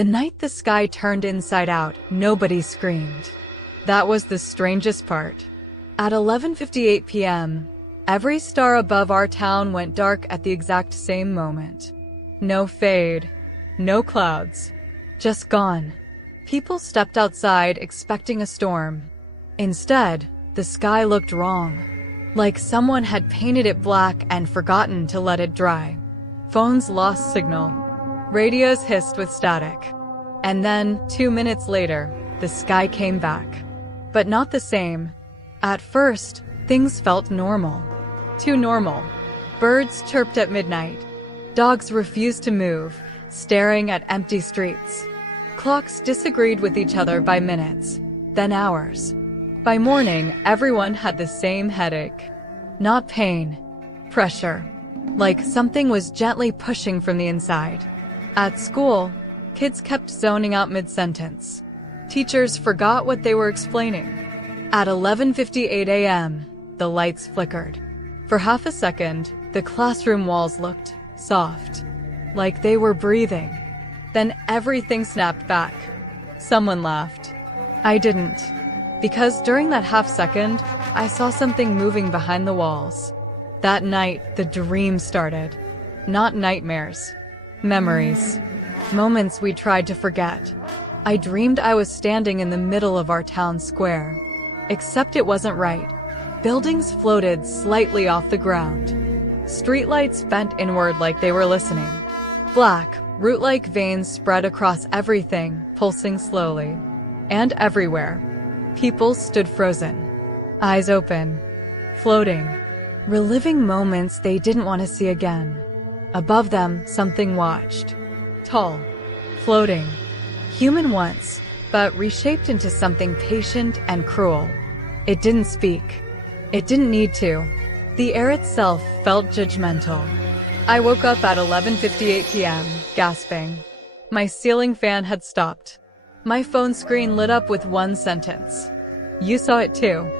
The night the sky turned inside out, nobody screamed. That was the strangest part. At 11:58 p.m., every star above our town went dark at the exact same moment. No fade, no clouds, just gone. People stepped outside expecting a storm. Instead, the sky looked wrong, like someone had painted it black and forgotten to let it dry. Phones lost signal. Radios hissed with static. And then, 2 minutes later, the sky came back. But not the same. At first, things felt normal. Too normal. Birds chirped at midnight. Dogs refused to move, staring at empty streets. Clocks disagreed with each other by minutes, then hours. By morning, everyone had the same headache. Not pain, pressure. Like something was gently pushing from the inside. At school, kids kept zoning out mid-sentence. Teachers forgot what they were explaining. At 11:58 a.m., the lights flickered. For half a second, the classroom walls looked soft, like they were breathing. Then everything snapped back. Someone laughed. I didn't. Because during that half second, I saw something moving behind the walls. That night, the dream started. Not nightmares. Memories. Moments we tried to forget. I dreamed I was standing in the middle of our town square. Except it wasn't right. Buildings floated slightly off the ground. Streetlights bent inward like they were listening. Black, root-like veins spread across everything, pulsing slowly. And everywhere, people stood frozen, eyes open, floating, reliving moments they didn't want to see again. Above them, something watched. Tall, floating, human once, but reshaped into something patient and cruel. It didn't speak. It didn't need to. The air itself felt judgmental. I woke up at 11:58 p.m., gasping. My ceiling fan had stopped. My phone screen lit up with one sentence. You saw it too.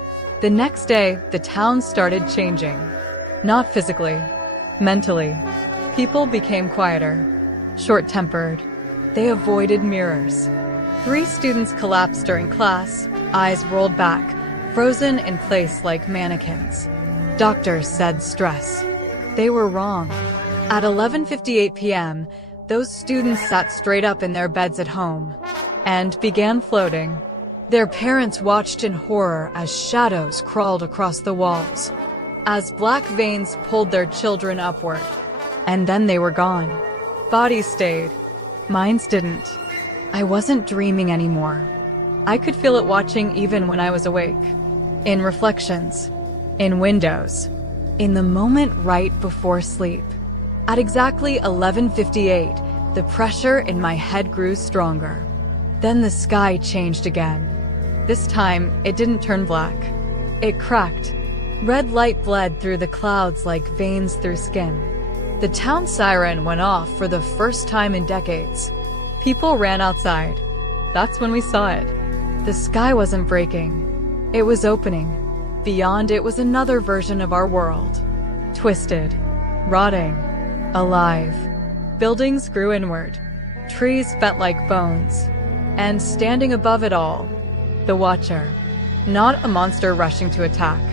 The next day, the town started changing. Not physically, mentally. People became quieter, short-tempered. They avoided mirrors. 3 students collapsed during class, eyes rolled back, frozen in place like mannequins. Doctors said stress. They were wrong. At 11:58 p.m., those students sat straight up in their beds at home and began floating. Their parents watched in horror as shadows crawled across the walls, as black veins pulled their children upward. And then they were gone. Bodies stayed. Minds didn't. I wasn't dreaming anymore. I could feel it watching even when I was awake. In reflections. In windows. In the moment right before sleep. At exactly 11:58, the pressure in my head grew stronger. Then the sky changed again. This time, it didn't turn black. It cracked. Red light bled through the clouds like veins through skin. The town siren went off for the first time in decades. People ran outside. That's when we saw it. The sky wasn't breaking. It was opening. Beyond it was another version of our world. Twisted. Rotting. Alive. Buildings grew inward. Trees bent like bones. And standing above it all, the Watcher. Not a monster rushing to attack.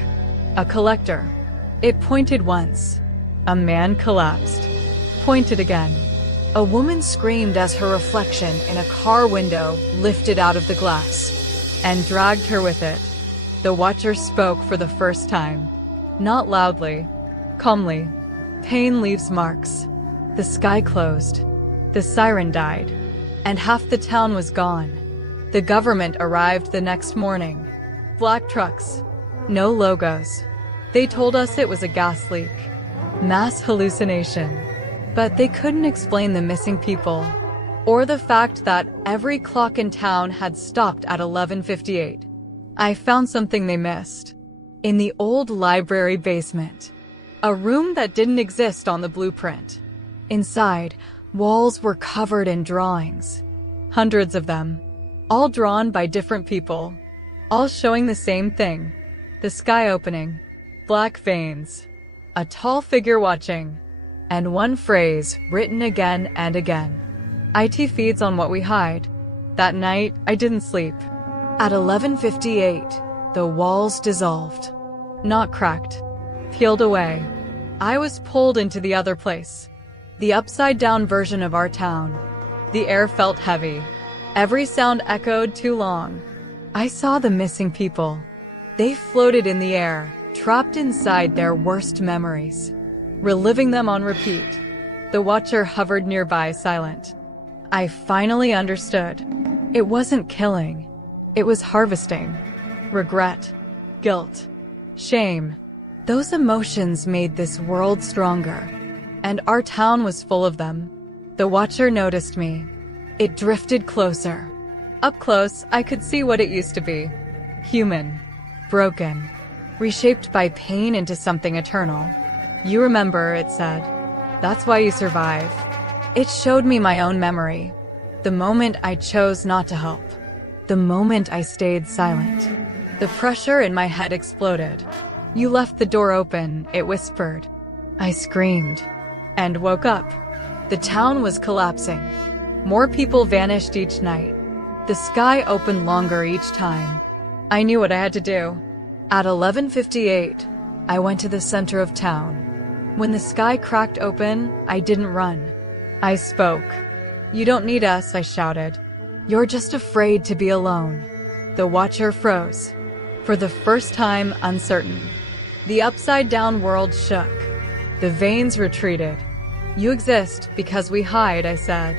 A collector. It pointed once. A man collapsed. Pointed again. A woman screamed as her reflection in a car window lifted out of the glass and dragged her with it. The Watcher spoke for the first time. Not loudly. Calmly. Pain leaves marks. The sky closed. The siren died. And half the town was gone. The government arrived the next morning. Black trucks. No logos. They told us it was a gas leak. Mass hallucination. But they couldn't explain the missing people, or the fact that every clock in town had stopped at 11:58. I found something they missed. In the old library basement. A room that didn't exist on the blueprint. Inside, walls were covered in drawings. Hundreds of them. All drawn by different people. All showing the same thing. The sky opening. Black veins. A tall figure watching. And one phrase written again and again. IT feeds on what we hide. That night, I didn't sleep. At 11:58, the walls dissolved. Not cracked. Peeled away. I was pulled into the other place. The upside-down version of our town. The air felt heavy. Every sound echoed too long. I saw the missing people. They floated in the air, trapped inside their worst memories, reliving them on repeat. The watcher hovered nearby, silent. I finally understood. It wasn't killing. It was harvesting. Regret, guilt, shame. Those emotions made this world stronger, and our town was full of them. The watcher noticed me. It drifted closer. Up close, I could see what it used to be. Human, broken, reshaped by pain into something eternal. You remember, it said. That's why you survive. It showed me my own memory. The moment I chose not to help. The moment I stayed silent. The pressure in my head exploded. You left the door open, it whispered. I screamed and woke up. The town was collapsing. More people vanished each night. The sky opened longer each time. I knew what I had to do. At 11:58, I went to the center of town. When the sky cracked open, I didn't run. I spoke. You don't need us, I shouted. You're just afraid to be alone. The watcher froze. For the first time, uncertain. The upside-down world shook. The veins retreated. You exist because we hide, I said.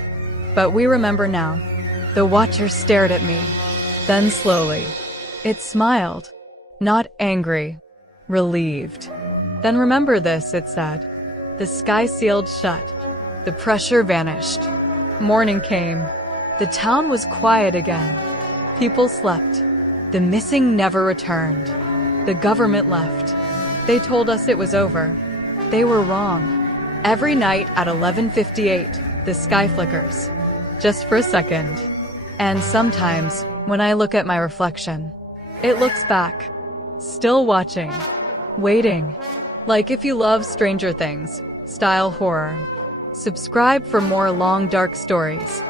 But we remember now. The watcher stared at me. Then slowly. It smiled. Not angry. Relieved. Then remember this, it said. The sky sealed shut. The pressure vanished. Morning came. The town was quiet again. People slept. The missing never returned. The government left. They told us it was over. They were wrong. Every night at 11:58, the sky flickers. Just for a second. And sometimes, when I look at my reflection, it looks back. Still watching. Waiting. Like if you love Stranger Things, style horror. Subscribe for more long dark stories.